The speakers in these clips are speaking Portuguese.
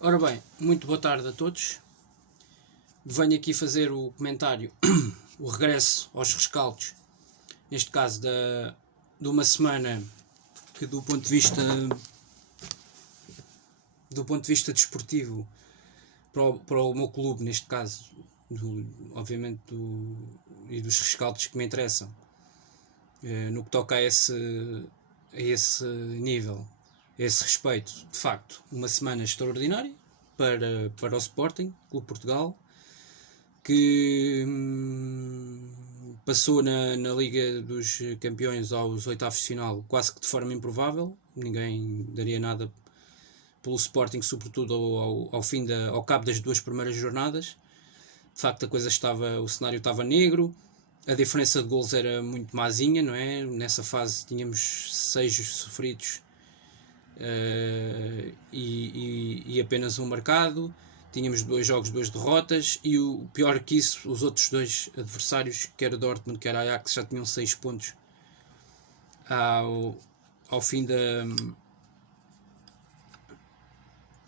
Ora bem, muito boa tarde a todos. Venho aqui fazer o comentário, o regresso aos rescaldos, neste caso de uma semana que do ponto de vista desportivo para o meu clube, neste caso, obviamente e dos rescaldos que me interessam, no que toca a esse nível, a esse respeito, de facto, uma semana extraordinária para o Sporting Clube Portugal, que passou na Liga dos Campeões aos oitavos de final quase que de forma improvável. Ninguém daria nada pelo Sporting, sobretudo ao cabo das duas primeiras jornadas. De facto, o cenário estava negro, a diferença de golos era muito mazinha, não é? Nessa fase tínhamos 6 sofridos e apenas um marcado. Tínhamos 2 jogos, 2 derrotas, e o pior que isso, os outros 2 adversários, quer o Dortmund, quer a Ajax, já tinham 6 pontos ao fim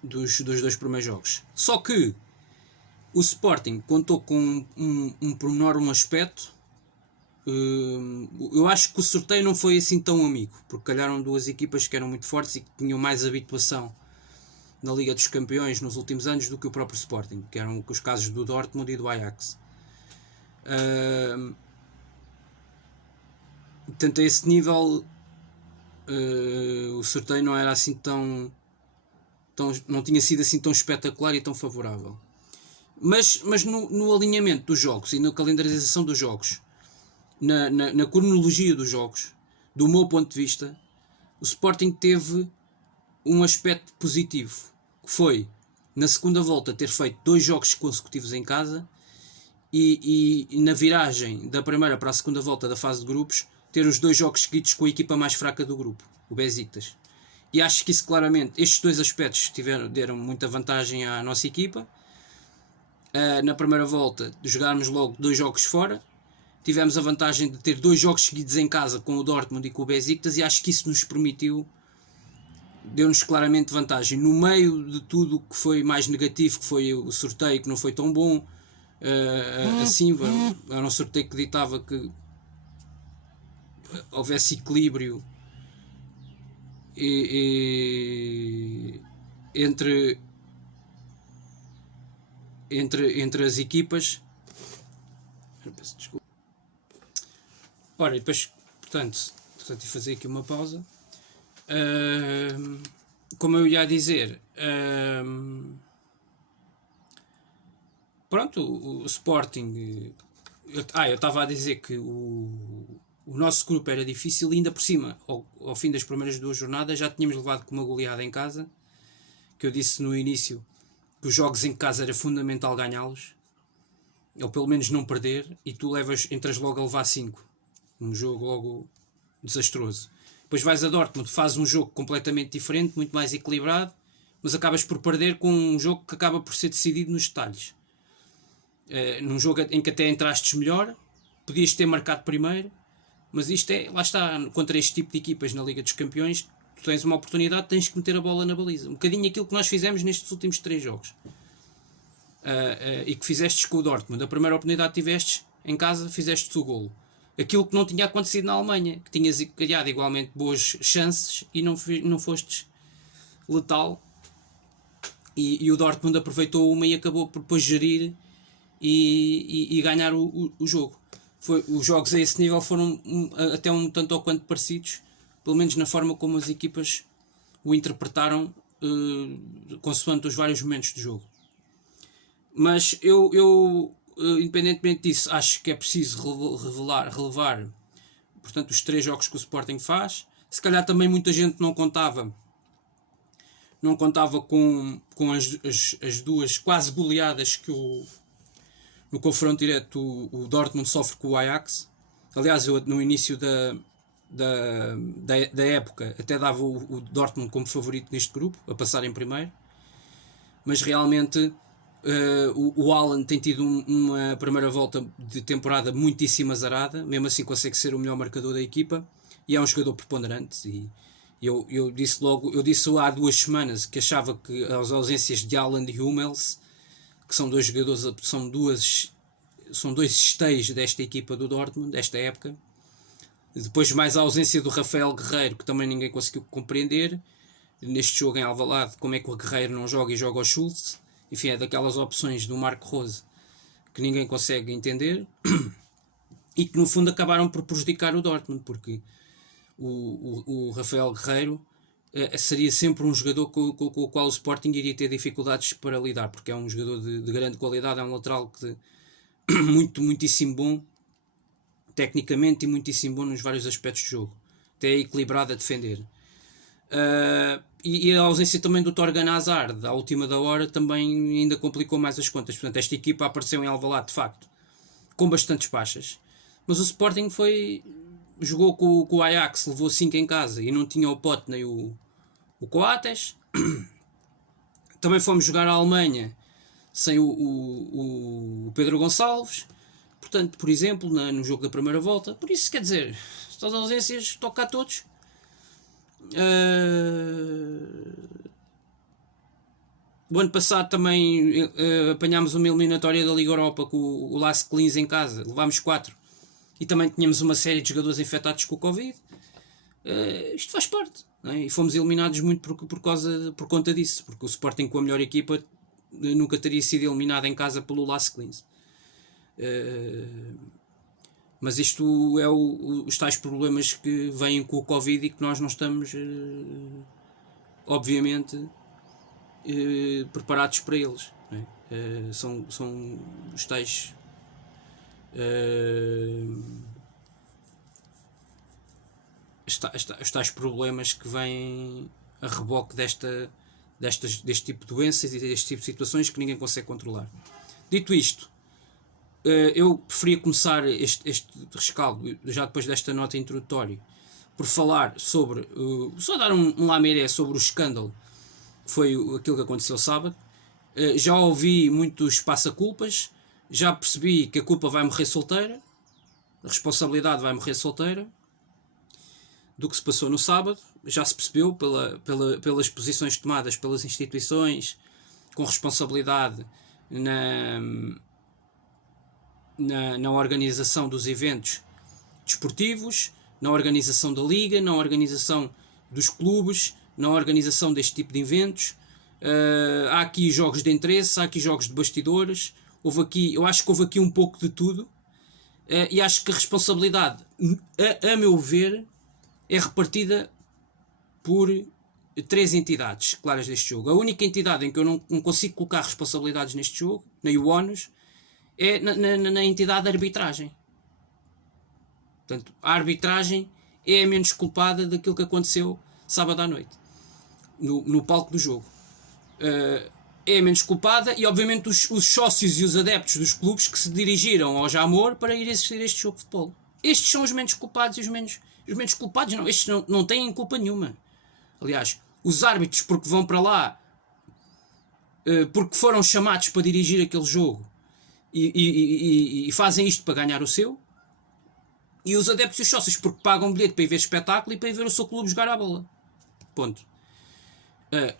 dos 2 primeiros jogos. Só que o Sporting contou com um pormenor, um aspecto. Eu acho que o sorteio não foi assim tão amigo, porque calharam 2 equipas que eram muito fortes e que tinham mais habituação na Liga dos Campeões nos últimos anos do que o próprio Sporting, que eram os casos do Dortmund e do Ajax. Portanto, a esse nível, o sorteio não era assim não tinha sido assim tão espetacular e tão favorável. Mas no alinhamento dos jogos e na calendarização dos jogos, na cronologia dos jogos, do meu ponto de vista, o Sporting teve um aspecto positivo, que foi, na segunda volta, ter feito 2 jogos consecutivos em casa e na viragem da primeira para a segunda volta da fase de grupos, ter os 2 jogos seguidos com a equipa mais fraca do grupo, o Besiktas. E acho que isso claramente, estes 2 aspectos deram muita vantagem à nossa equipa. Na primeira volta, jogarmos logo 2 jogos fora, tivemos a vantagem de ter 2 jogos seguidos em casa com o Dortmund e com o Besiktas, e acho que isso nos permitiu, deu-nos claramente vantagem. No meio de tudo o que foi mais negativo, que foi o sorteio, que não foi tão bom, assim, era um sorteio que ditava que houvesse equilíbrio entre as equipas. Desculpa. Ora, e depois, portanto, fazer aqui uma pausa. Como eu ia dizer, pronto, o Sporting. Eu estava a dizer que o nosso grupo era difícil, e ainda por cima, ao fim das primeiras 2 jornadas, já tínhamos levado com uma goleada em casa, que eu disse no início que os jogos em casa era fundamental ganhá-los, ou pelo menos não perder, e tu entras logo a levar 5. Um jogo logo desastroso. Depois vais a Dortmund, fazes um jogo completamente diferente, muito mais equilibrado, mas acabas por perder com um jogo que acaba por ser decidido nos detalhes. Num jogo em que até entrastes melhor, podias ter marcado primeiro, mas isto lá está, contra este tipo de equipas na Liga dos Campeões, tu tens uma oportunidade, tens que meter a bola na baliza. Um bocadinho aquilo que nós fizemos nestes últimos 3 jogos. E que fizestes com o Dortmund. A primeira oportunidade que tivestes em casa, fizestes o golo. Aquilo que não tinha acontecido na Alemanha, que tinhas criado igualmente boas chances e não fostes letal. E o Dortmund aproveitou uma e acabou por depois gerir e ganhar o jogo. Os jogos a esse nível foram até um tanto ou quanto parecidos, pelo menos na forma como as equipas o interpretaram, consoante os vários momentos do jogo. Mas eu independentemente disso, acho que é preciso relevar, portanto, os 3 jogos que o Sporting faz. Se calhar também muita gente não contava com as 2 quase goleadas que no confronto direto o Dortmund sofre com o Ajax. Aliás, eu no início da época até dava o Dortmund como favorito neste grupo, a passar em primeiro, mas realmente o Haaland tem tido uma primeira volta de temporada muitíssimo azarada, mesmo assim consegue ser o melhor marcador da equipa, e é um jogador preponderante, Eu disse logo, eu disse há 2 semanas que achava que as ausências de Haaland e Hummels, que são 2 jogadores, são 2 esteios desta equipa do Dortmund, desta época. Depois mais a ausência do Rafael Guerreiro, que também ninguém conseguiu compreender. Neste jogo em Alvalade, como é que o Guerreiro não joga e joga o Schultz. Enfim, é daquelas opções do Marco Rose que ninguém consegue entender. E que no fundo acabaram por prejudicar o Dortmund, porque o Rafael Guerreiro seria sempre um jogador com o qual o Sporting iria ter dificuldades para lidar, porque é um jogador de grande qualidade, é um lateral muitíssimo bom tecnicamente e muitíssimo bom nos vários aspectos do jogo, até é equilibrado a defender. E a ausência também do Torgan Hazard à última da hora também ainda complicou mais as contas. Portanto, esta equipa apareceu em Alvalade de facto com bastantes baixas, mas o Sporting jogou com o Ajax, levou 5 em casa e não tinha o Pote nem o Coates. Também fomos jogar à Alemanha sem o Pedro Gonçalves, portanto, por exemplo, no jogo da primeira volta. Por isso, quer dizer, estas ausências toca a todos. O ano passado também apanhámos uma eliminatória da Liga Europa com o Lask Linz em casa, levámos 4 e também tínhamos uma série de jogadores infectados com o Covid. Isto faz parte, não é? E fomos eliminados muito por conta disso, porque o Sporting, com a melhor equipa, nunca teria sido eliminado em casa pelo Lask Linz. Mas isto é os tais problemas que vêm com o Covid e que nós não estamos, obviamente, preparados para eles. Não é? São os tais os tais problemas que vêm a reboque deste tipo de doenças e deste tipo de situações que ninguém consegue controlar. Dito isto, eu preferia começar este rescaldo, já depois desta nota introdutória, por falar sobre, só dar um lamiré sobre o escândalo que foi aquilo que aconteceu sábado. Já ouvi muitos passa-culpas, já percebi que a culpa vai morrer solteira, a responsabilidade vai morrer solteira do que se passou no sábado. Já se percebeu pelas posições tomadas pelas instituições com responsabilidade na organização dos eventos desportivos, na organização da liga, na organização dos clubes, na organização deste tipo de eventos. Há aqui jogos de interesse, há aqui jogos de bastidores, eu acho que houve aqui um pouco de tudo, e acho que a responsabilidade, a meu ver, é repartida por 3 entidades claras deste jogo. A única entidade em que eu não consigo colocar responsabilidades neste jogo, nem o ONUS, é na entidade da arbitragem. Portanto, a arbitragem é a menos culpada daquilo que aconteceu sábado à noite, no palco do jogo. É a menos culpada, e obviamente os sócios e os adeptos dos clubes que se dirigiram ao Jamor para ir assistir a este jogo de futebol. Estes são os menos culpados, e os menos culpados não, estes não têm culpa nenhuma. Aliás, os árbitros, porque vão para lá, porque foram chamados para dirigir aquele jogo, e fazem isto para ganhar o seu, e os adeptos e os sócios porque pagam bilhete para ir ver espetáculo e para ir ver o seu clube jogar a bola. Ponto.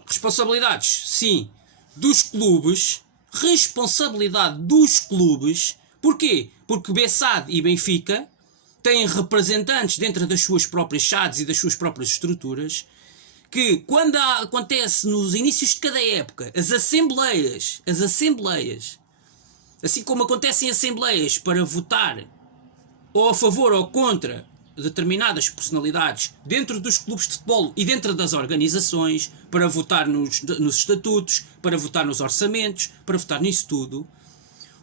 Responsabilidades, sim, dos clubes. Responsabilidade dos clubes. Porquê? Porque Bessade e Benfica têm representantes dentro das suas próprias SADs e das suas próprias estruturas, que quando acontece nos inícios de cada época as assembleias, assim como acontecem assembleias para votar ou a favor ou contra determinadas personalidades dentro dos clubes de futebol e dentro das organizações, para votar nos estatutos, para votar nos orçamentos, para votar nisso tudo,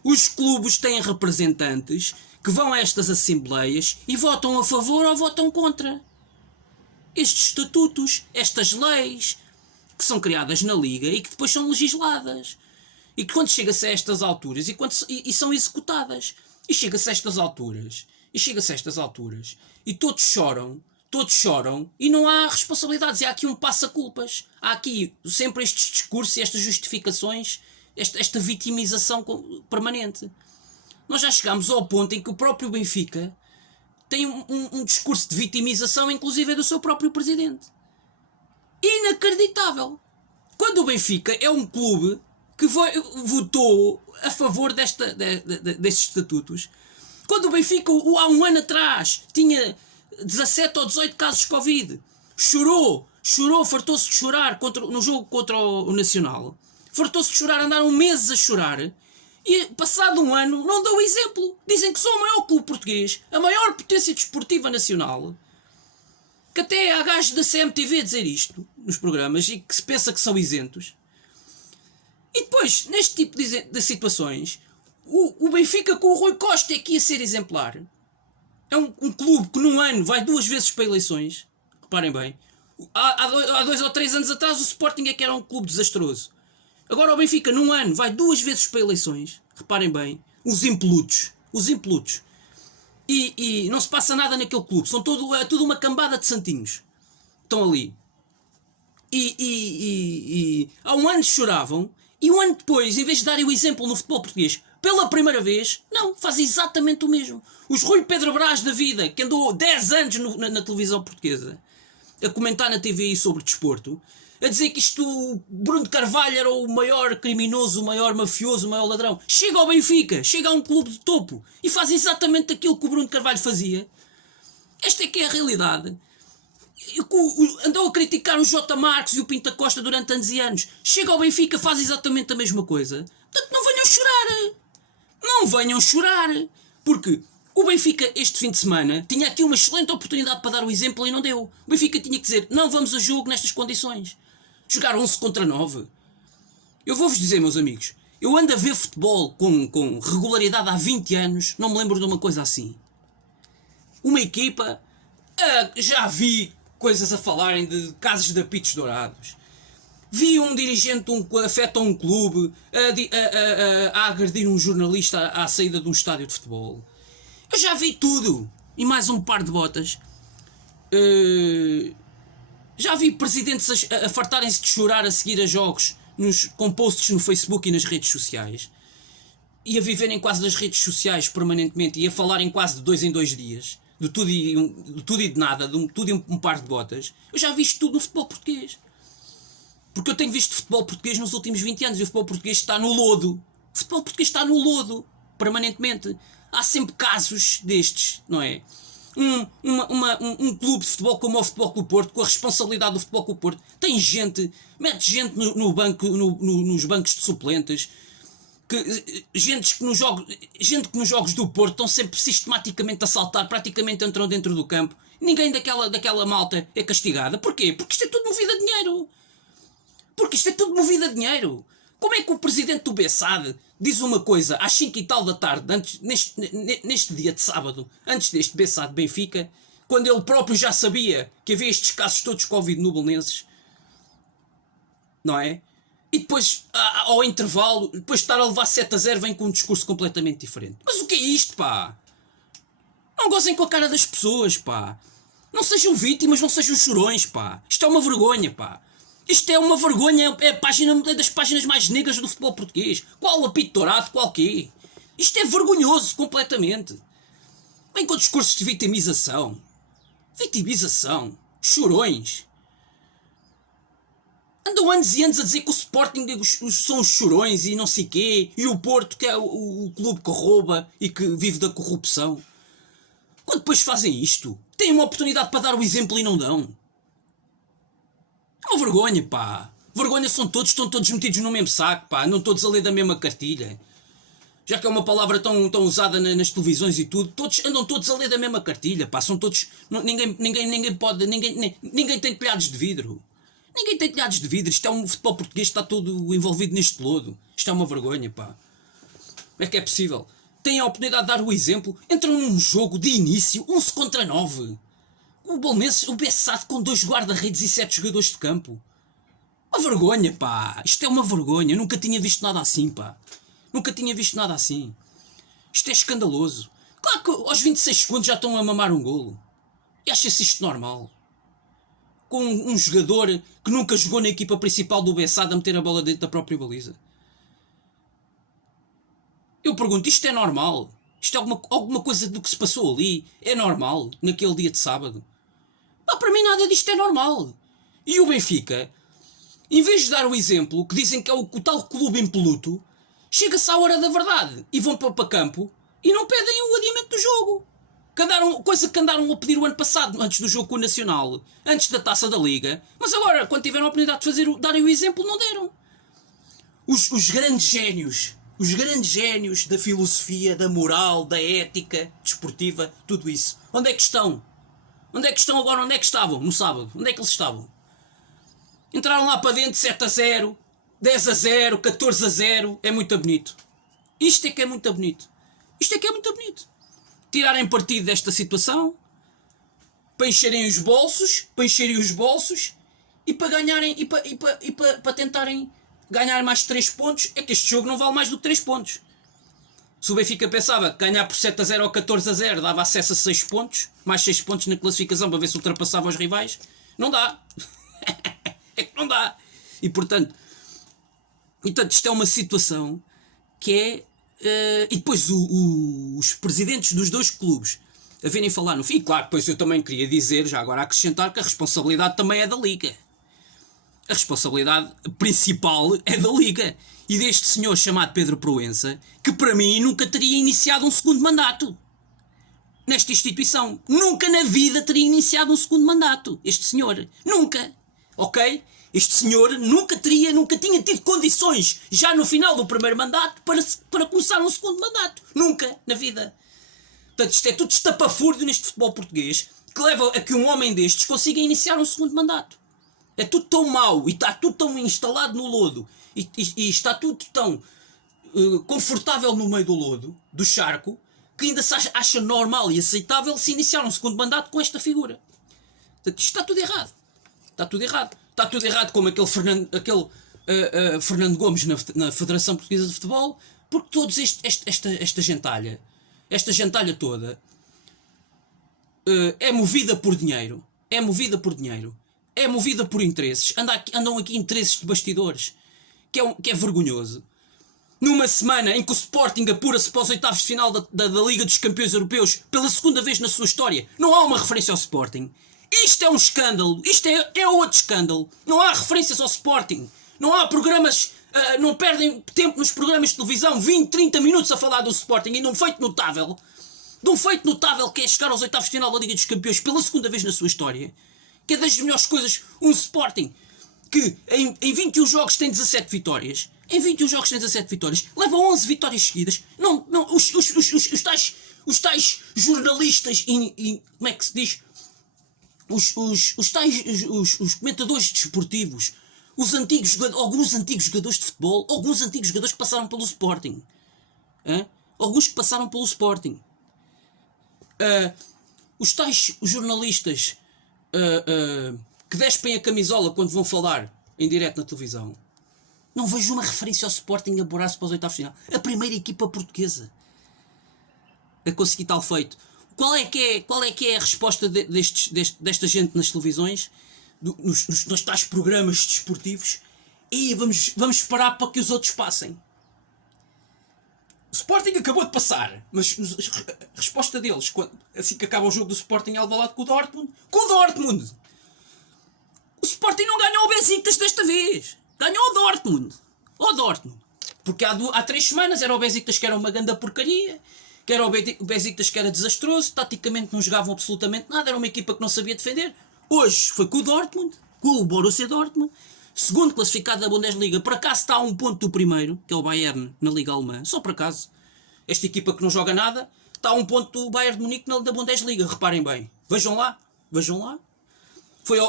os clubes têm representantes que vão a estas assembleias e votam a favor ou votam contra estes estatutos, estas leis que são criadas na Liga e que depois são legisladas. E que quando chega-se a estas alturas e são executadas. E chega-se a estas alturas e todos choram e não há responsabilidades. E há aqui um passa-culpas. Há aqui sempre estes discursos e estas justificações, esta vitimização permanente. Nós já chegámos ao ponto em que o próprio Benfica tem um discurso de vitimização, inclusive é do seu próprio presidente. Inacreditável. Quando o Benfica é um clube que votou a favor destes estatutos, quando o Benfica há um ano atrás tinha 17 ou 18 casos de Covid, chorou, fartou-se de chorar no jogo contra o Nacional, fartou-se de chorar, andaram meses a chorar, e passado um ano não deu exemplo. Dizem que sou o maior clube português, a maior potência desportiva nacional, que até há gajos da CMTV a dizer isto nos programas e que se pensa que são isentos. E depois, neste tipo de situações, o Benfica com o Rui Costa é que ia ser exemplar. É um clube que num ano vai 2 vezes para eleições. Reparem bem. Há 2 ou 3 anos atrás o Sporting é que era um clube desastroso. Agora o Benfica num ano vai 2 vezes para eleições. Reparem bem. Os impolutos. E não se passa nada naquele clube. São tudo uma cambada de santinhos. Estão ali. E há um ano choravam. E um ano depois, em vez de darem o exemplo no futebol português, pela primeira vez, não, faz exatamente o mesmo. Os Rui Pedro Brás da vida, que andou 10 anos na televisão portuguesa, a comentar na TVI sobre desporto, a dizer que isto, Bruno Carvalho era o maior criminoso, o maior mafioso, o maior ladrão. Chega ao Benfica, chega a um clube de topo e faz exatamente aquilo que o Bruno Carvalho fazia. Esta é que é a realidade. Andou a criticar o J. Marcos e o Pinta Costa durante anos e anos. Chega ao Benfica, faz exatamente a mesma coisa. Portanto, não venham chorar. Não venham chorar. Porque o Benfica, este fim de semana, tinha aqui uma excelente oportunidade para dar o exemplo e não deu. O Benfica tinha que dizer, não vamos a jogo nestas condições. Jogar 11 contra 9. Eu vou-vos dizer, meus amigos, eu ando a ver futebol com regularidade há 20 anos, não me lembro de uma coisa assim. Uma equipa, já vi coisas a falarem de casos de apitos dourados. Vi um dirigente afeta um clube a agredir um jornalista à saída de um estádio de futebol. Eu já vi tudo. E mais um par de botas. Já vi presidentes a fartarem-se de chorar a seguir a jogos com posts no Facebook e nas redes sociais. E a viverem quase nas redes sociais permanentemente e a falarem quase de 2 em 2 dias. De tudo e de nada, de tudo e um par de botas. Eu já vi isto tudo no futebol português. Porque eu tenho visto futebol português nos últimos 20 anos e o futebol português está no lodo. O futebol português está no lodo, permanentemente. Há sempre casos destes, não é? Um clube de futebol como o Futebol Clube Porto, com a responsabilidade do Futebol Clube Porto, tem gente, mete gente no banco, nos bancos de suplentes, gente que nos jogos do Porto estão sempre sistematicamente a saltar, praticamente entram dentro do campo. Ninguém daquela malta é castigada. Porquê? Porque isto é tudo movido a dinheiro. Como é que o presidente do Bessade diz uma coisa às 5 e tal da tarde, neste dia de sábado, antes deste Bessade Benfica, quando ele próprio já sabia que havia estes casos todos de Covid no Belenenses, não é? E depois, ao intervalo, depois de estar a levar 7-0, vem com um discurso completamente diferente. Mas o que é isto, pá? Não gozem com a cara das pessoas, pá. Não sejam vítimas, não sejam chorões, pá. Isto é uma vergonha, pá. Isto é uma vergonha, é das páginas mais negras do futebol português. Qual apito dourado, qual quê? Isto é vergonhoso, completamente. Vem com discursos de vitimização. Chorões. Andam anos e anos a dizer que o Sporting são os chorões e não sei quê, e o Porto que é o clube que rouba e que vive da corrupção. Quando depois fazem isto, têm uma oportunidade para dar o exemplo e não dão. É uma vergonha, pá. Vergonha são todos, estão todos metidos no mesmo saco, pá. Não todos a ler da mesma cartilha. Já que é uma palavra tão usada nas televisões e tudo, andam todos a ler da mesma cartilha, pá. São todos... Ninguém tem telhados de vidro. Ninguém tem telhados de vidro. Isto é um futebol português que está todo envolvido neste lodo. Isto é uma vergonha, pá. Como é que é possível? Têm a oportunidade de dar o exemplo. Entram num jogo de início, 11 contra 9. O Bessade com 2 guarda-redes e 7 jogadores de campo. Uma vergonha, pá. Isto é uma vergonha. Eu nunca tinha visto nada assim, pá. Isto é escandaloso. Claro que aos 26 segundos já estão a mamar um golo. E acha-se isto normal? Com um jogador que nunca jogou na equipa principal do Bessade a meter a bola dentro da própria baliza. Eu pergunto, isto é normal? Isto é alguma coisa do que se passou ali? É normal naquele dia de sábado? Pá, para mim nada disto é normal. E o Benfica, em vez de dar o exemplo, que dizem que é o tal clube impoluto, chega-se à hora da verdade e vão para campo e não pedem o adiamento do jogo. Coisa que andaram a pedir o ano passado, antes do jogo com o Nacional, antes da Taça da Liga, mas agora, quando tiveram a oportunidade de darem o exemplo, não deram. Os grandes génios da filosofia, da moral, da ética desportiva, tudo isso. Onde é que estão? Onde é que estão agora? Onde é que estavam no sábado? Onde é que eles estavam? Entraram lá para dentro 7-0, 10-0, 14-0. É muito bonito. Isto é que é muito bonito. Isto é que é muito bonito. Tirarem partido desta situação, para encherem os bolsos, e para ganharem e para tentarem ganhar mais 3 pontos. É que este jogo não vale mais do que 3 pontos. Se o Benfica pensava que ganhar por 7-0 ou 14-0 dava acesso a 6 pontos, mais 6 pontos na classificação para ver se ultrapassava os rivais, não dá. É que não dá. E portanto, isto é uma situação que é... e depois os presidentes dos dois clubes a virem falar no fim. Claro, depois eu também queria dizer, já agora acrescentar, que a responsabilidade também é da Liga. A responsabilidade principal é da Liga. E deste senhor chamado Pedro Proença, que para mim nunca teria iniciado um segundo mandato. Nesta instituição. Nunca na vida teria iniciado um segundo mandato. Este senhor. Nunca. Ok? Este senhor nunca tinha tido condições, já no final do primeiro mandato, para começar um segundo mandato. Nunca, na vida. Portanto, isto é tudo estapafúrdio neste futebol português, que leva a que um homem destes consiga iniciar um segundo mandato. É tudo tão mau, e está tudo tão instalado no lodo, e está tudo tão confortável no meio do lodo, do charco, que ainda se acha normal e aceitável se iniciar um segundo mandato com esta figura. Portanto, isto está tudo errado. Está tudo errado. Está tudo errado como aquele Fernando Gomes na Federação Portuguesa de Futebol, porque todos esta gentalha toda é movida por dinheiro, é movida por interesses, andam aqui interesses de bastidores, que é vergonhoso. Numa semana em que o Sporting apura-se para os oitavos de final da Liga dos Campeões Europeus pela segunda vez na sua história, não há uma referência ao Sporting. Isto é um escândalo. Isto é outro escândalo. Não há referências ao Sporting. Não há programas... não perdem tempo nos programas de televisão 20, 30 minutos a falar do Sporting e de um feito notável. De um feito notável que é chegar aos oitavos de final da Liga dos Campeões pela segunda vez na sua história. Que é das melhores coisas. Um Sporting que em 21 jogos tem 17 vitórias. Em 21 jogos tem 17 vitórias. Leva 11 vitórias seguidas. Não, os tais jornalistas como é que se diz? Os comentadores desportivos, alguns antigos jogadores de futebol, alguns antigos jogadores que passaram pelo Sporting, alguns que passaram pelo Sporting, os tais jornalistas que despem a camisola quando vão falar em direto na televisão. Não vejo uma referência ao Sporting a apurar-se para os oitavos de final. A primeira equipa portuguesa a conseguir tal feito. Qual é que é a resposta desta gente nas televisões, nos tais programas desportivos? E vamos esperar para que os outros passem. O Sporting acabou de passar, mas a resposta deles, assim que acaba o jogo do Sporting em Alvalade com o Dortmund. O Sporting não ganhou o Besiktas desta vez. Ganhou o Dortmund. Porque há 3 semanas era o Besiktas que era uma grande porcaria. Que era o Besiktas que era desastroso, taticamente não jogavam absolutamente nada, era uma equipa que não sabia defender. Hoje foi com o Dortmund, com o Borussia Dortmund, segundo classificado da Bundesliga. Por acaso está a 1 ponto do primeiro, que é o Bayern na Liga Alemã. Só por acaso. Esta equipa que não joga nada está a 1 ponto do Bayern de Munique da Bundesliga. Reparem bem. Vejam lá.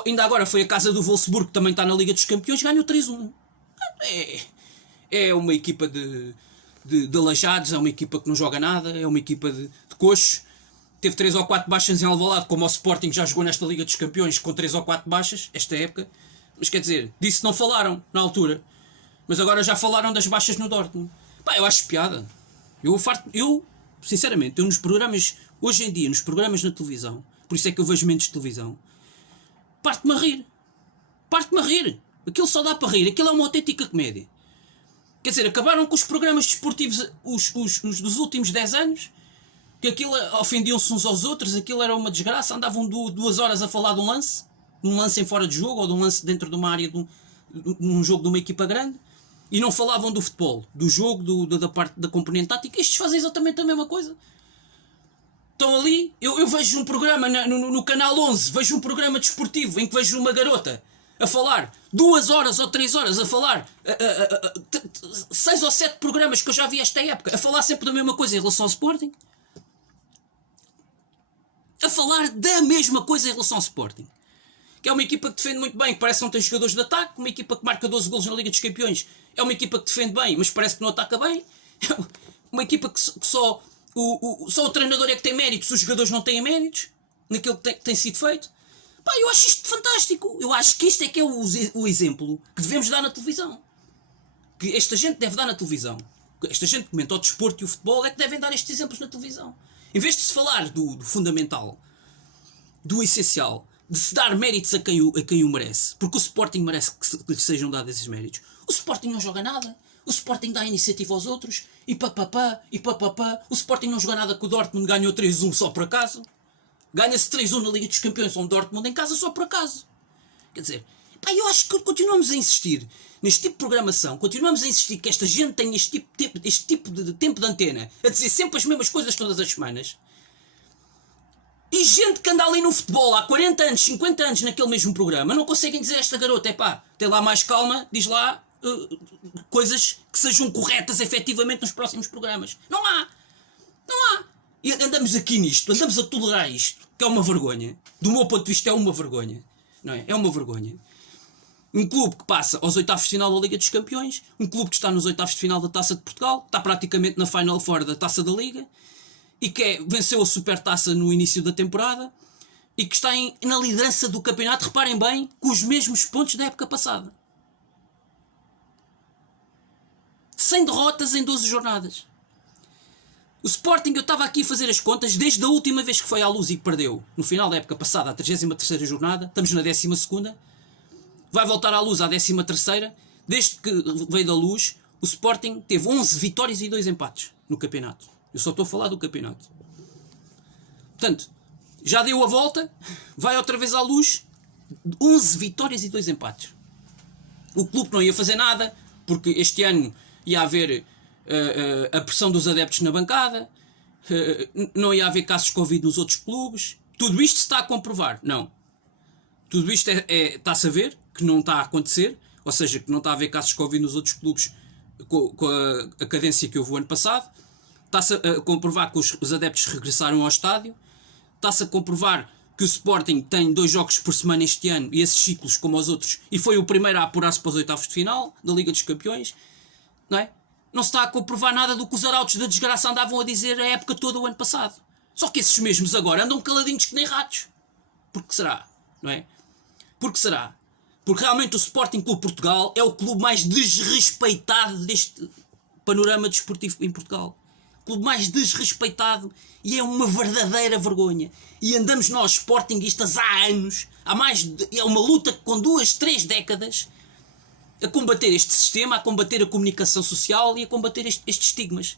Ainda agora foi a casa do Wolfsburg, que também está na Liga dos Campeões, ganhou 3-1. É uma equipa de aleijados, é uma equipa que não joga nada, é uma equipa de coxos. Teve 3 ou 4 baixas em Alvalade, como o Sporting já jogou nesta Liga dos Campeões com 3 ou 4 baixas, esta época. Mas quer dizer, disso não falaram na altura. Mas agora já falaram das baixas no Dortmund. Pá, eu acho piada. Eu sinceramente, nos programas, hoje em dia, nos programas na televisão, por isso é que eu vejo menos televisão, parte-me a rir. Aquilo só dá para rir, aquilo é uma autêntica comédia. Quer dizer, acabaram com os programas desportivos os dos últimos 10 anos, que aquilo ofendiam-se uns aos outros, aquilo era uma desgraça, andavam 2 horas a falar de um lance, de um lance em fora de jogo ou de um lance dentro de uma área de um jogo de uma equipa grande, e não falavam do futebol, do jogo, da parte da componente tática. Estes fazem exatamente a mesma coisa. Estão ali, eu vejo um programa no Canal 11, vejo um programa desportivo em que vejo uma garota a falar 2 horas ou 3 horas, a falar 6 ou 7 programas que eu já vi esta época, a falar sempre da mesma coisa em relação ao Sporting. A falar da mesma coisa em relação ao Sporting. Que é uma equipa que defende muito bem, que parece que não tem jogadores de ataque, uma equipa que marca 12 golos na Liga dos Campeões. É uma equipa que defende bem, mas parece que não ataca bem. Uma equipa que só o treinador é que tem méritos, os jogadores não têm méritos naquilo que tem sido feito. Pá, eu acho isto fantástico. Eu acho que isto é que é o exemplo que devemos dar na televisão. Que esta gente deve dar na televisão. Esta gente que comenta o desporto e o futebol é que devem dar estes exemplos na televisão. Em vez de se falar do fundamental, do essencial, de se dar méritos a quem o merece, porque o Sporting merece que lhe sejam dados esses méritos. O Sporting não joga nada. O Sporting dá iniciativa aos outros. E papapá. O Sporting não joga nada, que o Dortmund ganhou 3-1 só por acaso. Ganha-se 3-1 na Liga dos Campeões, ou um Dortmund em casa só por acaso. Quer dizer, pá, eu acho que continuamos a insistir neste tipo de programação, continuamos a insistir que esta gente tem este tipo de tempo de antena, a dizer sempre as mesmas coisas todas as semanas. E gente que anda ali no futebol há 40 anos, 50 anos naquele mesmo programa, não conseguem dizer a esta garota, tem lá mais calma, diz lá coisas que sejam corretas efetivamente nos próximos programas. Não há. E andamos aqui nisto, andamos a tolerar isto, que é uma vergonha. Do meu ponto de vista é uma vergonha. Não é? É uma vergonha. Um clube que passa aos oitavos de final da Liga dos Campeões, um clube que está nos oitavos de final da Taça de Portugal, está praticamente na Final Four da Taça da Liga, e que venceu a Supertaça no início da temporada, e que está na liderança do campeonato, reparem bem, com os mesmos pontos da época passada. 100 derrotas em 12 jornadas. O Sporting, eu estava aqui a fazer as contas, desde a última vez que foi à Luz e que perdeu, no final da época passada, a 33ª jornada, estamos na 12ª, vai voltar à Luz à 13ª, desde que veio da Luz, o Sporting teve 11 vitórias e 2 empates no campeonato. Eu só estou a falar do campeonato. Portanto, já deu a volta, vai outra vez à Luz, 11 vitórias e 2 empates. O clube não ia fazer nada, porque este ano ia haver a pressão dos adeptos na bancada, não ia haver casos de Covid nos outros clubes. Tudo isto se está a comprovar? Não. Tudo isto está-se a ver que não está a acontecer, ou seja, que não está a haver casos de Covid nos outros clubes com a cadência que houve o ano passado. Está-se a comprovar que os adeptos regressaram ao estádio. Está-se a comprovar que o Sporting tem 2 jogos por semana este ano, e esses ciclos como os outros, e foi o primeiro a apurar-se para os oitavos de final da Liga dos Campeões. Não é? Não se está a comprovar nada do que os arautos da desgraça andavam a dizer a época toda o ano passado. Só que esses mesmos agora andam caladinhos que nem ratos. Por que será? Não é? Por que será? Porque realmente o Sporting Clube Portugal é o clube mais desrespeitado deste panorama desportivo em Portugal. O clube mais desrespeitado, e é uma verdadeira vergonha. E andamos nós, sportinguistas, há anos, é uma luta com 2, 3 décadas, a combater este sistema, a combater a comunicação social e a combater estes estigmas.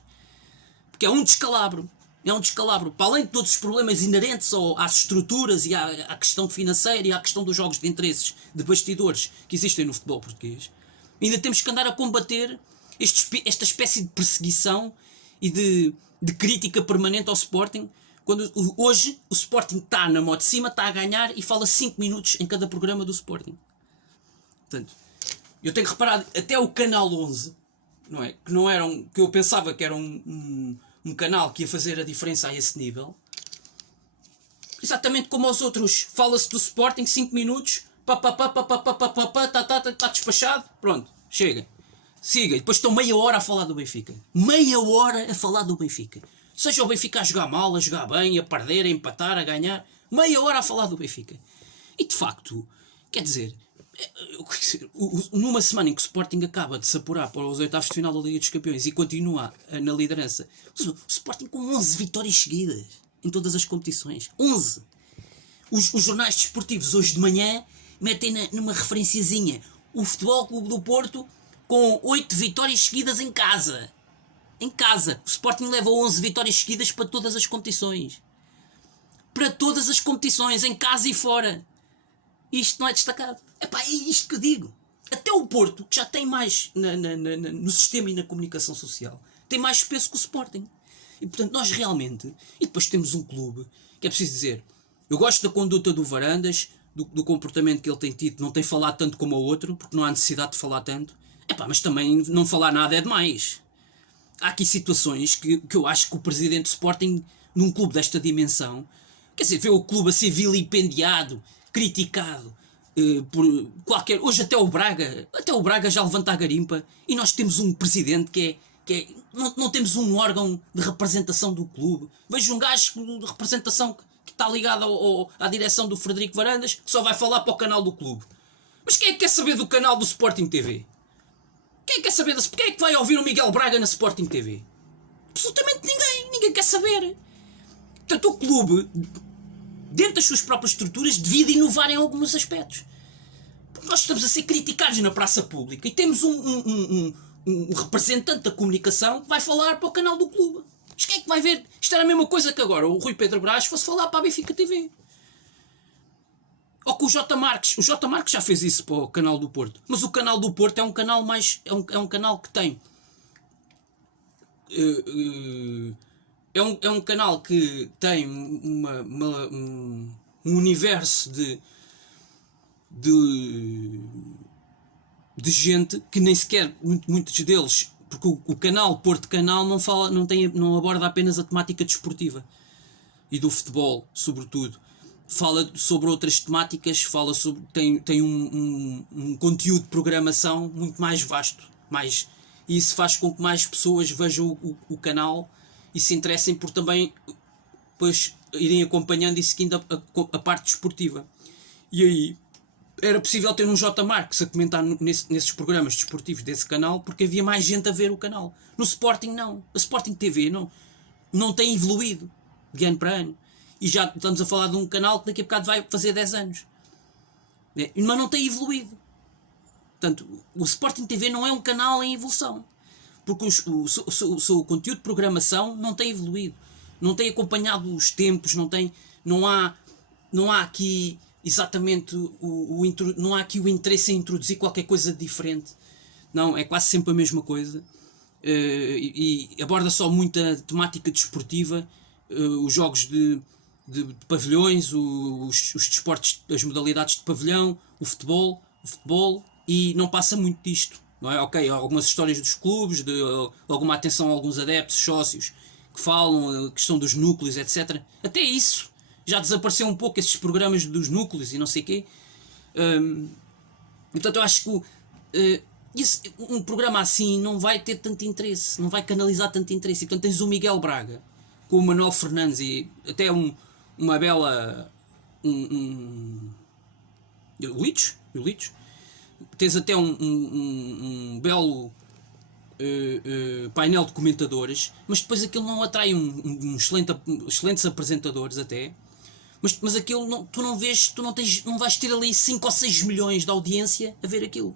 Porque é um descalabro. É um descalabro. Para além de todos os problemas inerentes às estruturas e à questão financeira e à questão dos jogos de interesses, de bastidores que existem no futebol português, ainda temos que andar a combater esta espécie de perseguição e de crítica permanente ao Sporting, quando hoje o Sporting está na mão de cima, está a ganhar e fala 5 minutos em cada programa do Sporting. Portanto, eu tenho que reparar, até o Canal 11, não é? Que eu pensava que era um canal que ia fazer a diferença a esse nível, exatamente como aos outros, fala-se do Sporting 5 minutos, está despachado, pronto, chega, siga, e depois estão meia hora a falar do Benfica, meia hora a falar do Benfica, seja o Benfica a jogar mal, a jogar bem, a perder, a empatar, a ganhar, meia hora a falar do Benfica. E de facto, quer dizer, numa semana em que o Sporting acaba de se apurar para os oitavos de final da Liga dos Campeões e continua na liderança, o Sporting com 11 vitórias seguidas em todas as competições, 11. Os jornais desportivos hoje de manhã metem numa referenciazinha o Futebol Clube do Porto com 8 vitórias seguidas em casa. Em casa. O Sporting leva 11 vitórias seguidas para todas as competições. Para todas as competições, em casa e fora. isto não é destacado. Epá, é isto que eu digo. Até o Porto, que já tem mais no sistema e na comunicação social, tem mais peso que o Sporting. E portanto nós realmente, e depois temos um clube, que é preciso dizer, eu gosto da conduta do Varandas, do comportamento que ele tem tido, não tem falado tanto como o outro, porque não há necessidade de falar tanto. Epá, mas também não falar nada é demais. Há aqui situações que eu acho que o presidente do Sporting, num clube desta dimensão, quer dizer, vê o clube a ser vilipendiado, criticado, por qualquer... Hoje até o Braga já levanta a garimpa, e nós temos um presidente que é não temos um órgão de representação do clube. Vejo um gajo de representação que está ligado à direção do Frederico Varandas, que só vai falar para o canal do clube. Mas quem é que quer saber do canal do Sporting TV? Quem é que quer saber disso? Quem é que vai ouvir o Miguel Braga na Sporting TV? Absolutamente ninguém quer saber. Portanto, o clube, dentro das suas próprias estruturas, devia inovar em alguns aspectos. Porque nós estamos a ser criticados na praça pública e temos um representante da comunicação que vai falar para o canal do clube. Mas quem é que vai ver? Isto era a mesma coisa que agora o Rui Pedro Brás fosse falar para a Benfica TV. Ou com o J. Marques. O J. Marques já fez isso para o canal do Porto. Mas o canal do Porto é um canal mais... É um canal que tem... É um canal que tem um universo de gente que nem sequer muitos deles, porque o canal Porto Canal não aborda apenas a temática desportiva e do futebol, sobretudo. Fala sobre outras temáticas, tem um conteúdo de programação muito mais vasto, e isso faz com que mais pessoas vejam o canal e se interessem por também depois irem acompanhando e seguindo a parte desportiva. E aí era possível ter um J. Marques a comentar nesses programas desportivos desse canal, porque havia mais gente a ver o canal. No Sporting não. A Sporting TV não tem evoluído de ano para ano. E já estamos a falar de um canal que daqui a bocado vai fazer 10 anos. Mas não tem evoluído. Portanto, o Sporting TV não é um canal em evolução. Porque o seu conteúdo de programação não tem evoluído. Não tem acompanhado os tempos, não há aqui exatamente não há aqui o interesse em introduzir qualquer coisa diferente. Não, é quase sempre a mesma coisa. E aborda só muita temática desportiva, os jogos de pavilhões, os desportos, as modalidades de pavilhão, o futebol, e não passa muito disto. Não é? Ok, algumas histórias dos clubes, de alguma atenção a alguns adeptos, sócios, que falam, a questão dos núcleos, etc. Até isso já desapareceu um pouco, esses programas dos núcleos e não sei o quê. Portanto, eu acho que um programa assim não vai ter tanto interesse, não vai canalizar tanto interesse. E portanto tens o Miguel Braga com o Manuel Fernandes e até uma bela... o Litos. Tens até um belo painel de comentadores, mas depois aquilo não atrai excelentes apresentadores até. Mas aquilo tu não vês, não vais ter ali 5 ou 6 milhões de audiência a ver aquilo.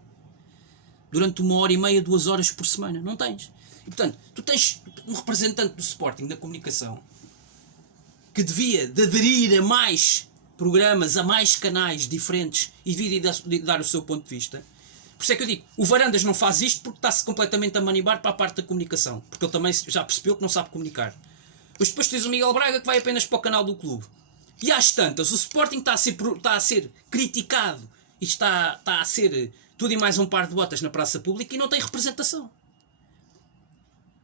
Durante 1h30, 2 horas por semana. Não tens. E portanto, tu tens um representante do Sporting, da comunicação, que devia de aderir a mais programas, a mais canais diferentes e vir e dar o seu ponto de vista. Por isso é que eu digo, o Varandas não faz isto porque está-se completamente a manibar para a parte da comunicação. Porque ele também já percebeu que não sabe comunicar. Mas depois tens o Miguel Braga que vai apenas para o canal do clube. E às tantas, o Sporting está a ser criticado e está a ser tudo e mais um par de botas na praça pública e não tem representação.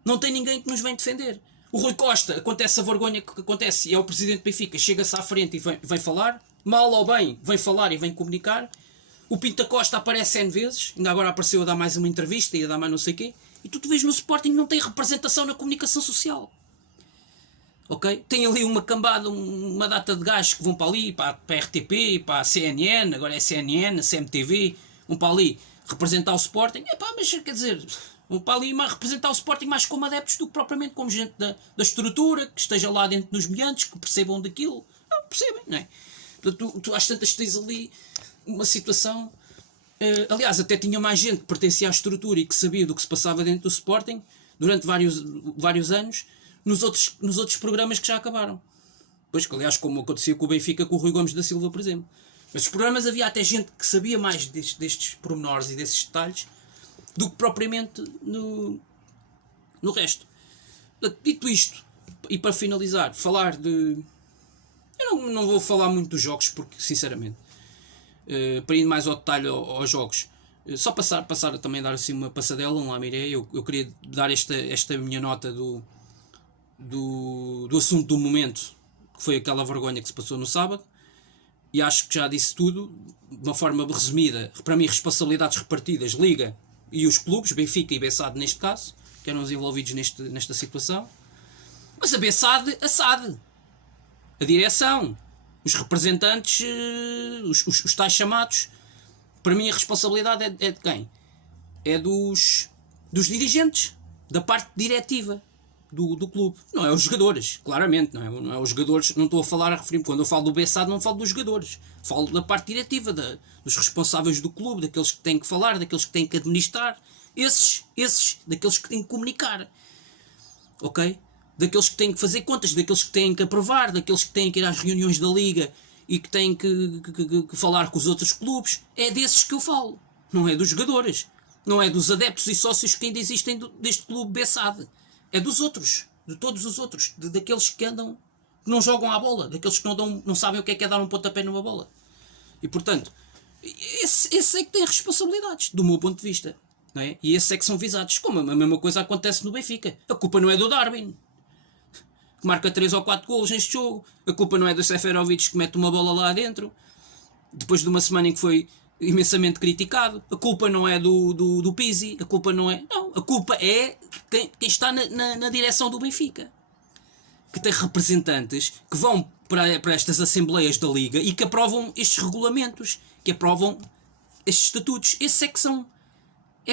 Não tem ninguém que nos vem defender. O Rui Costa, acontece a vergonha que acontece e é o presidente do Benfica, chega-se à frente e vem falar, mal ou bem, vem falar e vem comunicar. O Pinto da Costa aparece N vezes, ainda agora apareceu a dar mais uma entrevista e a dar mais não sei o quê, e tu vês no Sporting não tem representação na comunicação social. Ok? Tem ali uma cambada, uma data de gajos que vão para ali, para a RTP, para a CNN, agora é CNN, a CMTV, vão para ali representar o Sporting. Mas quer dizer, vão para ali representar o Sporting mais como adeptos do que propriamente como gente da estrutura, que esteja lá dentro dos meandros, que percebam daquilo. Não percebem, não é? Portanto, tu às tantas tens ali uma situação... aliás, até tinha mais gente que pertencia à estrutura e que sabia do que se passava dentro do Sporting durante vários anos, nos outros programas que já acabaram. Pois, aliás, como acontecia com o Benfica, com o Rui Gomes da Silva, por exemplo. Mas os programas havia até gente que sabia mais destes pormenores e desses detalhes do que propriamente no resto. Dito isto, e para finalizar, falar de... Eu não vou falar muito dos jogos, porque, sinceramente, para ir mais ao detalhe aos jogos, só passar a também dar assim uma passadela, um lamiré. Eu queria dar esta minha nota do assunto do momento, que foi aquela vergonha que se passou no sábado, e acho que já disse tudo, de uma forma resumida. Para mim, responsabilidades repartidas, Liga e os clubes, Benfica e Bessade neste caso, que eram os envolvidos nesta situação. Mas a Bessade, a SAD, a direção, os representantes, os tais chamados, para mim a responsabilidade é de quem? É dos dirigentes, da parte diretiva do clube. Não é os jogadores, claramente, não é os jogadores, não estou a referir-me, quando eu falo do Bessade não falo dos jogadores, falo da parte diretiva, dos responsáveis do clube, daqueles que têm que falar, daqueles que têm que administrar, esses, daqueles que têm que comunicar, ok? Daqueles que têm que fazer contas, daqueles que têm que aprovar, daqueles que têm que ir às reuniões da Liga e que têm que falar com os outros clubes. É desses que eu falo, não é dos jogadores, não é dos adeptos e sócios que ainda existem deste clube Bessade, é dos outros, de todos os outros, daqueles que andam, que não jogam à bola, daqueles que não sabem o que é dar um pontapé numa bola. E portanto, esse é que tem responsabilidades, do meu ponto de vista, não é? E esses é que são visados. Como a mesma coisa acontece no Benfica. A culpa não é do Darwin, que marca 3 ou 4 golos neste jogo. A culpa não é do Seferovic, que mete uma bola lá dentro, depois de uma semana em que foi imensamente criticado. A culpa não é do Pizzi. A culpa não é... Não, a culpa é quem está na direção do Benfica, que tem representantes que vão para estas assembleias da Liga e que aprovam estes regulamentos, que aprovam estes estatutos. Esses é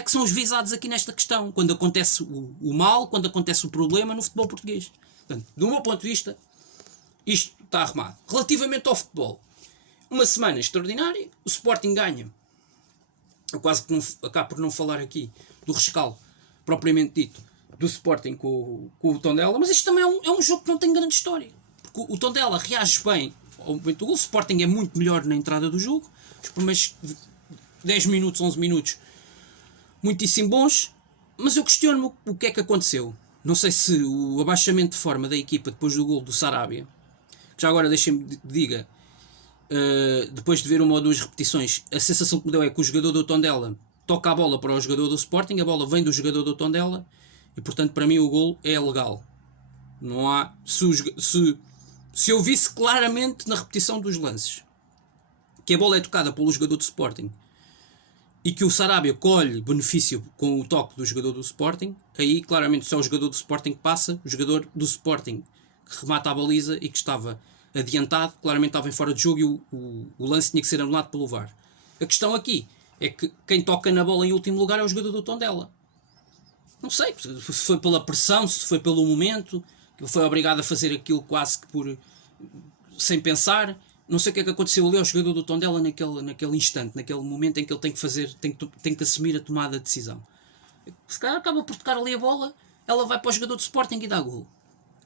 que são os visados aqui nesta questão, quando acontece o mal, quando acontece o problema no futebol português. Portanto, do meu ponto de vista, isto está arrumado. Relativamente ao futebol, uma semana extraordinária, o Sporting ganha. Eu quase que acabo por não falar aqui do rescaldo propriamente dito do Sporting com o Tondela, mas isto também é um jogo que não tem grande história, porque o Tondela reage bem ao momento do gol. O Sporting é muito melhor na entrada do jogo, os primeiros 10 minutos, 11 minutos muitíssimo bons, mas eu questiono-me o que é que aconteceu. Não sei se o abaixamento de forma da equipa depois do gol do Sarabia, que já agora deixem-me diga, depois de ver uma ou duas repetições, a sensação que me deu é que o jogador do Tondela toca a bola para o jogador do Sporting, a bola vem do jogador do Tondela e portanto para mim o gol é legal. Não há... Se eu visse claramente na repetição dos lances que a bola é tocada pelo jogador do Sporting e que o Sarabia colhe benefício com o toque do jogador do Sporting, aí claramente só o jogador do Sporting que passa, o jogador do Sporting que remata a baliza e que estava adiantado, claramente estava em fora de jogo e o lance tinha que ser anulado pelo VAR. A questão aqui é que quem toca na bola em último lugar é o jogador do Tondela. Não sei se foi pela pressão, se foi pelo momento, que ele foi obrigado a fazer aquilo quase que sem pensar. Não sei o que é que aconteceu ali ao jogador do Tondela naquele instante, naquele momento em que ele tem que assumir a tomada de decisão. Se calhar acaba por tocar ali a bola, ela vai para o jogador do Sporting e dá golo.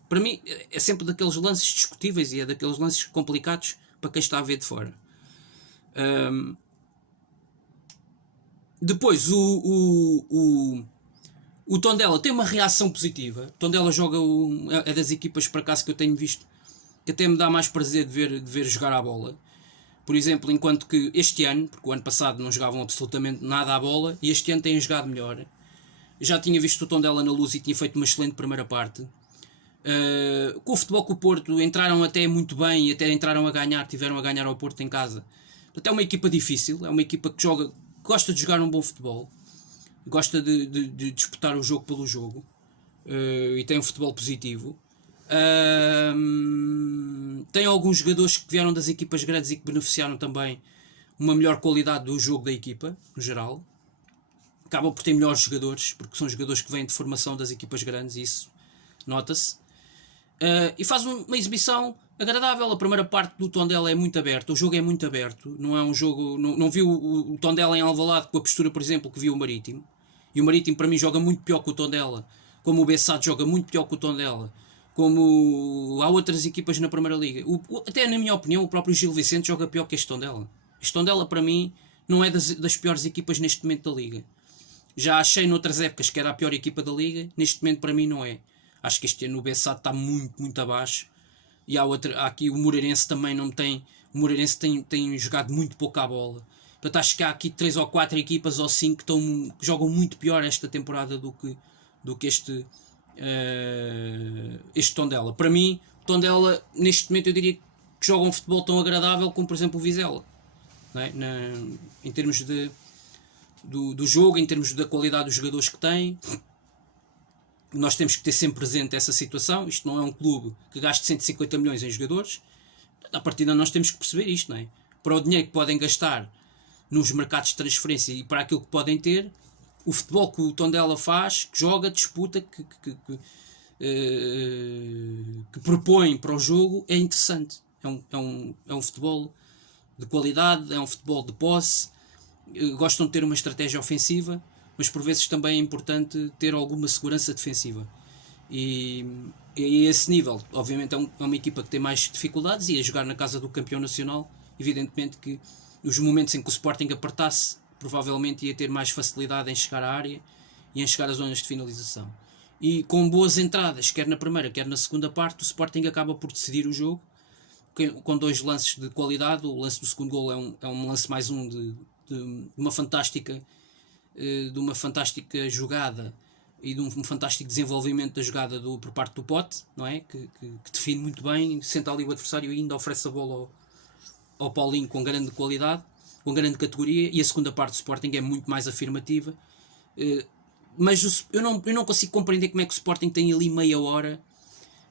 Para mim é sempre daqueles lances discutíveis e é daqueles lances complicados para quem está a ver de fora. Depois o Tondela tem uma reação positiva. O Tondela joga é das equipas por acaso que eu tenho visto que até me dá mais prazer de ver jogar a bola. Por exemplo, enquanto que este ano, porque o ano passado não jogavam absolutamente nada à bola, e este ano têm jogado melhor. Eu já tinha visto o Tondela na Luz e tinha feito uma excelente primeira parte. Com o Futebol com o Porto entraram até muito bem e até entraram a ganhar, tiveram a ganhar ao Porto em casa. Portanto, é uma equipa difícil, é uma equipa que gosta de jogar um bom futebol, gosta de disputar o jogo pelo jogo, e tem um futebol positivo. Tem alguns jogadores que vieram das equipas grandes e que beneficiaram também uma melhor qualidade do jogo da equipa, no geral. Acabam por ter melhores jogadores, porque são jogadores que vêm de formação das equipas grandes, e isso nota-se. E faz uma exibição agradável. A primeira parte do Tondela é muito aberta, o jogo é muito aberto, não é um jogo... Não vi o Tondela em Alvalade com a postura, por exemplo, que vi o Marítimo. E o Marítimo para mim joga muito pior que o Tondela, como o Bessade joga muito pior que o Tondela, como há outras equipas na Primeira Liga. Até na minha opinião o próprio Gil Vicente joga pior que este Tondela. Este Tondela, para mim, não é das piores equipas neste momento da Liga. Já achei noutras épocas que era a pior equipa da Liga, neste momento para mim não é. Acho que este ano o Bessado está muito, muito abaixo. E há aqui o Moreirense também não tem. O Moreirense tem jogado muito pouco à bola. Portanto, acho que há aqui 3 ou 4 equipas ou 5 que jogam muito pior esta temporada do que este Tondela. Para mim, o Tondela, neste momento, eu diria que joga um futebol tão agradável como, por exemplo, o Vizela. Não é? Em termos do jogo, em termos da qualidade dos jogadores que tem. Nós temos que ter sempre presente essa situação. Isto não é um clube que gaste 150 milhões em jogadores. À partida nós temos que perceber isto, não é? Para o dinheiro que podem gastar nos mercados de transferência e para aquilo que podem ter, o futebol que o Tondela faz, que joga, disputa, que propõe para o jogo, é interessante. É um futebol de qualidade, é um futebol de posse. Gostam de ter uma estratégia ofensiva, mas por vezes também é importante ter alguma segurança defensiva. E a esse nível, obviamente, é uma equipa que tem mais dificuldades, e a jogar na casa do campeão nacional, evidentemente que nos momentos em que o Sporting apertasse, provavelmente ia ter mais facilidade em chegar à área e em chegar às zonas de finalização. E com boas entradas, quer na primeira, quer na segunda parte, o Sporting acaba por decidir o jogo, com 2 lances de qualidade. O lance do segundo gol é um lance mais de uma fantástica jogada e de um fantástico desenvolvimento da jogada por parte do Pote, não é? Que define muito bem, senta ali o adversário e ainda oferece a bola ao Paulinho com grande qualidade, com grande categoria. E a segunda parte do Sporting é muito mais afirmativa, mas eu não consigo compreender como é que o Sporting tem ali meia hora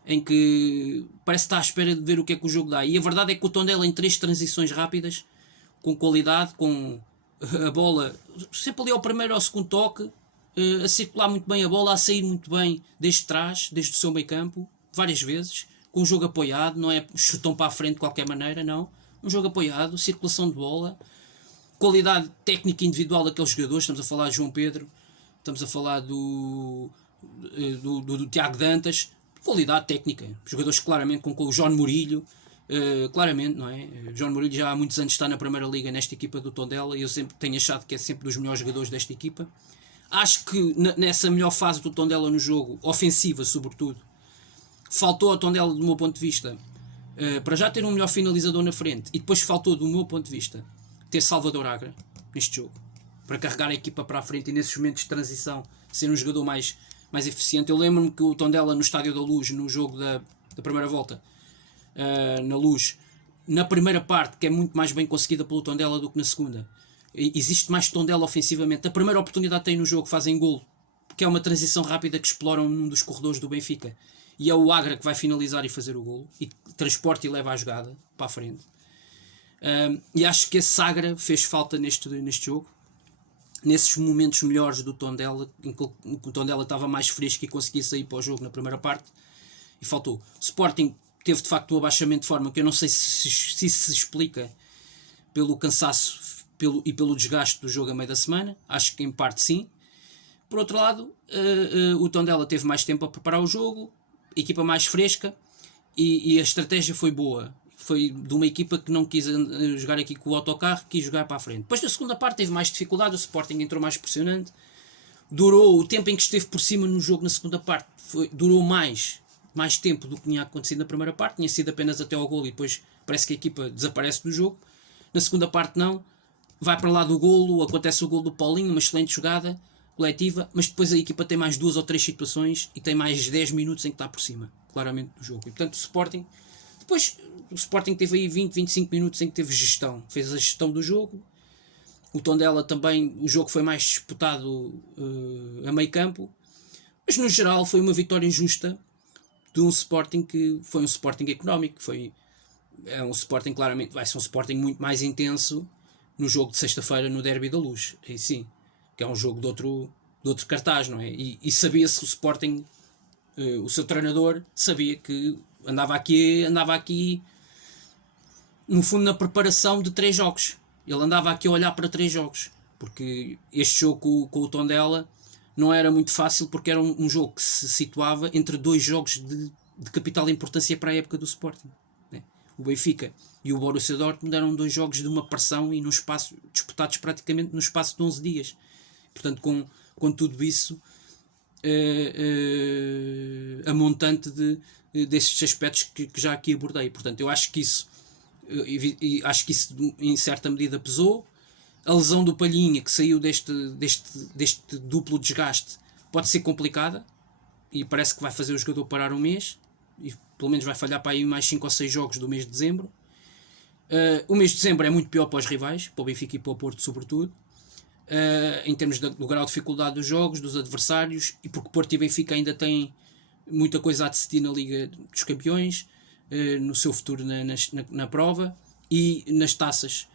em que parece que está à espera de ver o que é que o jogo dá. E a verdade é que o Tondela, em 3 transições rápidas, com qualidade, com a bola sempre ali ao primeiro ou ao segundo toque, a circular muito bem a bola, a sair muito bem desde trás, desde o seu meio campo, várias vezes, com um jogo apoiado, não é chutão para a frente de qualquer maneira, não. Um jogo apoiado, circulação de bola, qualidade técnica individual daqueles jogadores. Estamos a falar de João Pedro, estamos a falar do Tiago Dantas, qualidade técnica, jogadores claramente com o João Murilho, claramente, não é? João Murilho já há muitos anos está na Primeira Liga nesta equipa do Tondela, e eu sempre tenho achado que é sempre dos melhores jogadores desta equipa. Acho que nessa melhor fase do Tondela no jogo, ofensiva sobretudo, faltou ao Tondela, do meu ponto de vista, para já ter um melhor finalizador na frente, e depois faltou, do meu ponto de vista, ter Salvador Agra neste jogo, para carregar a equipa para a frente e nesses momentos de transição ser um jogador mais eficiente. Eu lembro-me que o Tondela no Estádio da Luz, no jogo da primeira volta, na Luz, na primeira parte, que é muito mais bem conseguida pelo Tondela do que na segunda, existe mais Tondela ofensivamente. A primeira oportunidade que tem no jogo, fazem golo, que é uma transição rápida que exploram num dos corredores do Benfica, e é o Agra que vai finalizar e fazer o golo, e transporta e leva a jogada para a frente. E acho que esse Agra fez falta neste jogo, nesses momentos melhores do Tondela, em que o Tondela estava mais fresco e conseguia sair para o jogo na primeira parte, e faltou. O Sporting teve de facto um abaixamento de forma que eu não sei se se explica pelo cansaço e pelo desgaste do jogo a meio da semana. Acho que em parte sim. Por outro lado, o Tondela teve mais tempo a preparar o jogo, equipa mais fresca, e a estratégia foi boa. Foi de uma equipa que não quis jogar aqui com o autocarro, quis jogar para a frente. Depois da segunda parte teve mais dificuldade, o Sporting entrou mais pressionante, durou o tempo em que esteve por cima no jogo na segunda parte, durou mais tempo do que tinha acontecido na primeira parte. Tinha sido apenas até ao golo e depois parece que a equipa desaparece do jogo. Na segunda parte não, vai para lá do golo, acontece o golo do Paulinho, uma excelente jogada coletiva, mas depois a equipa tem mais 2 ou 3 situações e tem mais 10 minutos em que está por cima, claramente, do jogo. E portanto o Sporting teve aí 20, 25 minutos em que teve gestão, fez a gestão do jogo. O Tondela também, o jogo foi mais disputado a meio campo, mas no geral foi uma vitória justa de um Sporting que foi um Sporting económico. É um Sporting, claramente vai ser um Sporting muito mais intenso no jogo de sexta-feira, no Derby da Luz, aí sim, que é um jogo de outro cartaz, não é? E sabia-se o Sporting, o seu treinador sabia que andava aqui no fundo na preparação de 3 jogos. Ele andava aqui a olhar para 3 jogos, porque este jogo com o Tondela não era muito fácil, porque era um jogo que se situava entre 2 jogos de capital importância para a época do Sporting, né? O Benfica e o Borussia Dortmund deram 2 jogos de uma pressão e num espaço, disputados praticamente no espaço de 11 dias. Portanto, com tudo isso, a montante desses aspectos que já aqui abordei. Portanto, eu acho que isso em certa medida pesou. A lesão do Palhinha, que saiu deste duplo desgaste, pode ser complicada e parece que vai fazer o jogador parar um mês e pelo menos vai falhar para aí mais 5 ou 6 jogos do mês de dezembro. O mês de dezembro é muito pior para os rivais, para o Benfica e para o Porto sobretudo, em termos do grau de dificuldade dos jogos, dos adversários, e porque Porto e Benfica ainda têm muita coisa a decidir na Liga dos Campeões, no seu futuro na prova, e nas taças,